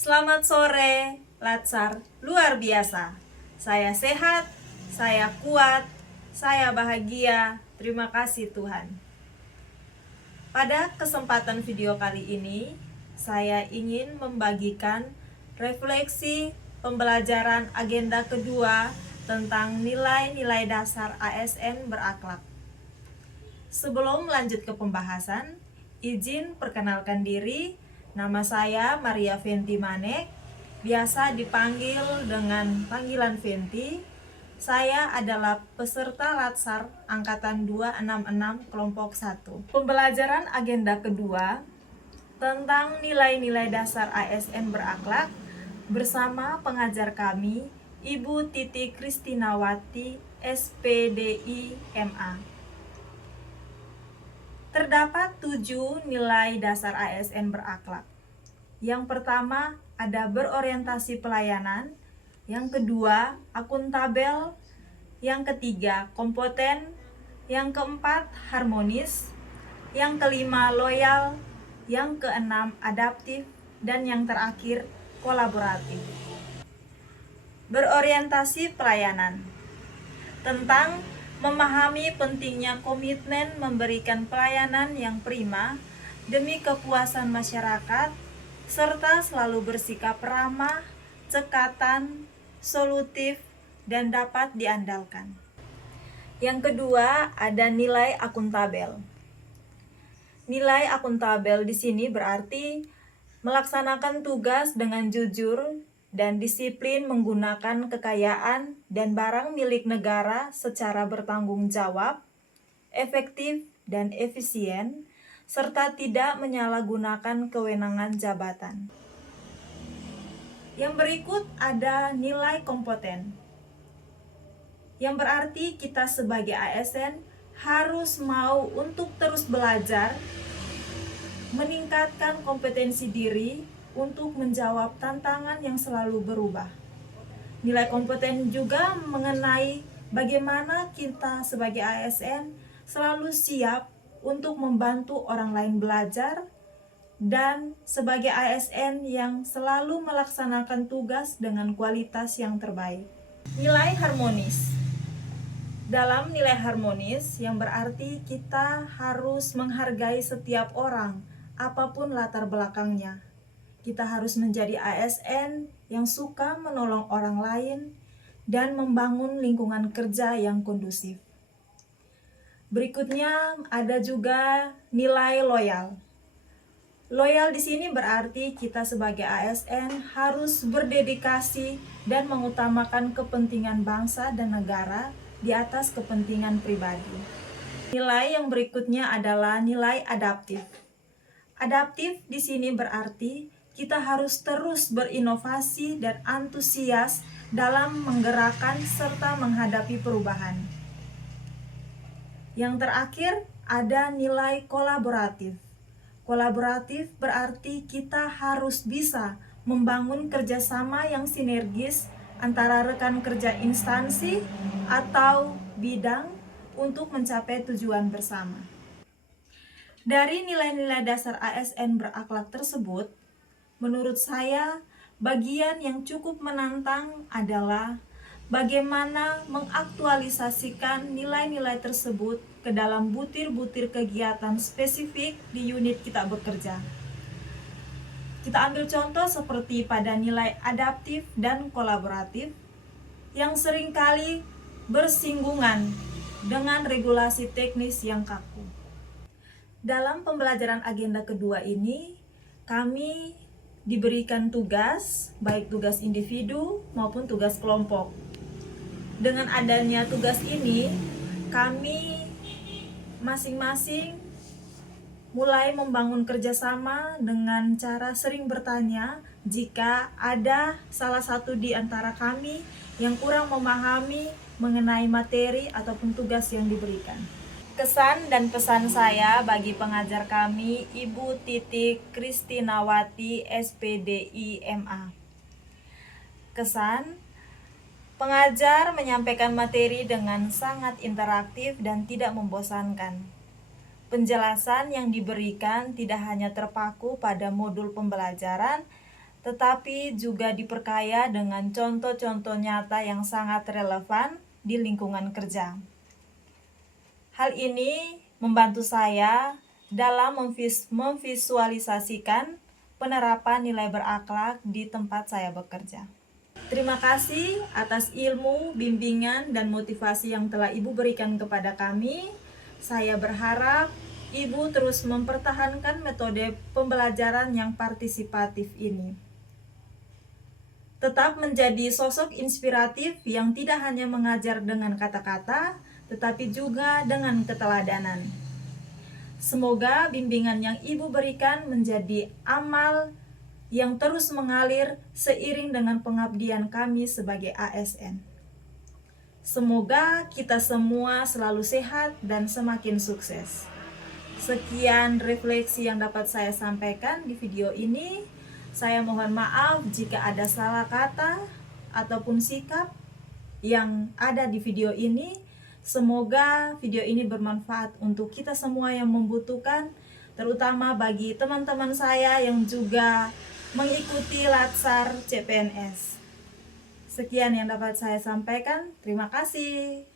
Selamat sore, Latsar luar biasa. Saya sehat, saya kuat, saya bahagia. Terima kasih Tuhan. Pada kesempatan video kali ini, saya ingin membagikan refleksi pembelajaran agenda kedua tentang nilai-nilai dasar ASN berakhlak. Sebelum lanjut ke pembahasan, izin perkenalkan diri. Nama saya Maria Fenty Manek, biasa dipanggil dengan panggilan Fenty. Saya adalah peserta Latsar Angkatan 266 Kelompok 1. Pembelajaran agenda kedua tentang nilai-nilai dasar ASN berakhlak bersama pengajar kami, Ibu Titi Kristinawati, SPDI MA. Terdapat 7 nilai dasar ASN berakhlak. Yang pertama ada berorientasi pelayanan, yang kedua akuntabel, yang ketiga kompeten, yang keempat harmonis, yang kelima loyal, yang keenam adaptif, dan yang terakhir kolaboratif. Berorientasi pelayanan tentang memahami pentingnya komitmen memberikan pelayanan yang prima demi kepuasan masyarakat, serta selalu bersikap ramah, cekatan, solutif, dan dapat diandalkan. Yang kedua, ada nilai akuntabel. Nilai akuntabel di sini berarti melaksanakan tugas dengan jujur dan disiplin menggunakan kekayaan dan barang milik negara secara bertanggung jawab, efektif dan efisien, serta tidak menyalahgunakan kewenangan jabatan. Yang berikut ada nilai kompeten, yang berarti kita sebagai ASN harus mau untuk terus belajar, meningkatkan kompetensi diri untuk menjawab tantangan yang selalu berubah. Nilai kompeten juga mengenai bagaimana kita sebagai ASN selalu siap untuk membantu orang lain belajar, dan sebagai ASN yang selalu melaksanakan tugas dengan kualitas yang terbaik. Nilai harmonis. Dalam nilai harmonis yang berarti kita harus menghargai setiap orang, apapun latar belakangnya. Kita harus menjadi ASN yang suka menolong orang lain dan membangun lingkungan kerja yang kondusif. Berikutnya ada juga nilai loyal. Loyal di sini berarti kita sebagai ASN harus berdedikasi dan mengutamakan kepentingan bangsa dan negara di atas kepentingan pribadi. Nilai yang berikutnya adalah nilai adaptif. Adaptif di sini berarti kita harus terus berinovasi dan antusias dalam menggerakkan serta menghadapi perubahan. Yang terakhir ada nilai kolaboratif. Kolaboratif berarti kita harus bisa membangun kerjasama yang sinergis antara rekan kerja instansi atau bidang untuk mencapai tujuan bersama. Dari nilai-nilai dasar ASN berakhlak tersebut, menurut saya, bagian yang cukup menantang adalah bagaimana mengaktualisasikan nilai-nilai tersebut ke dalam butir-butir kegiatan spesifik di unit kita bekerja. Kita ambil contoh seperti pada nilai adaptif dan kolaboratif yang seringkali bersinggungan dengan regulasi teknis yang kaku. Dalam pembelajaran agenda kedua ini, kami diberikan tugas, baik tugas individu maupun tugas kelompok. Dengan adanya tugas ini, kami masing-masing mulai membangun kerjasama dengan cara sering bertanya jika ada salah satu di antara kami yang kurang memahami mengenai materi ataupun tugas yang diberikan. Kesan dan pesan saya bagi pengajar kami, Ibu Titi Kristinawati, SPDI MA. Kesan, pengajar menyampaikan materi dengan sangat interaktif dan tidak membosankan. Penjelasan yang diberikan tidak hanya terpaku pada modul pembelajaran, tetapi juga diperkaya dengan contoh-contoh nyata yang sangat relevan di lingkungan kerja. Hal ini membantu saya dalam memvisualisasikan penerapan nilai berakhlak di tempat saya bekerja. Terima kasih atas ilmu, bimbingan, dan motivasi yang telah Ibu berikan kepada kami. Saya berharap Ibu terus mempertahankan metode pembelajaran yang partisipatif ini. Tetap menjadi sosok inspiratif yang tidak hanya mengajar dengan kata-kata, tetapi juga dengan keteladanan. Semoga bimbingan yang Ibu berikan menjadi amal yang terus mengalir seiring dengan pengabdian kami sebagai ASN. Semoga kita semua selalu sehat dan semakin sukses. Sekian refleksi yang dapat saya sampaikan di video ini. Saya mohon maaf jika ada salah kata ataupun sikap yang ada di video ini. Semoga video ini bermanfaat untuk kita semua yang membutuhkan, terutama bagi teman-teman saya yang juga mengikuti Latsar CPNS. Sekian yang dapat saya sampaikan. Terima kasih.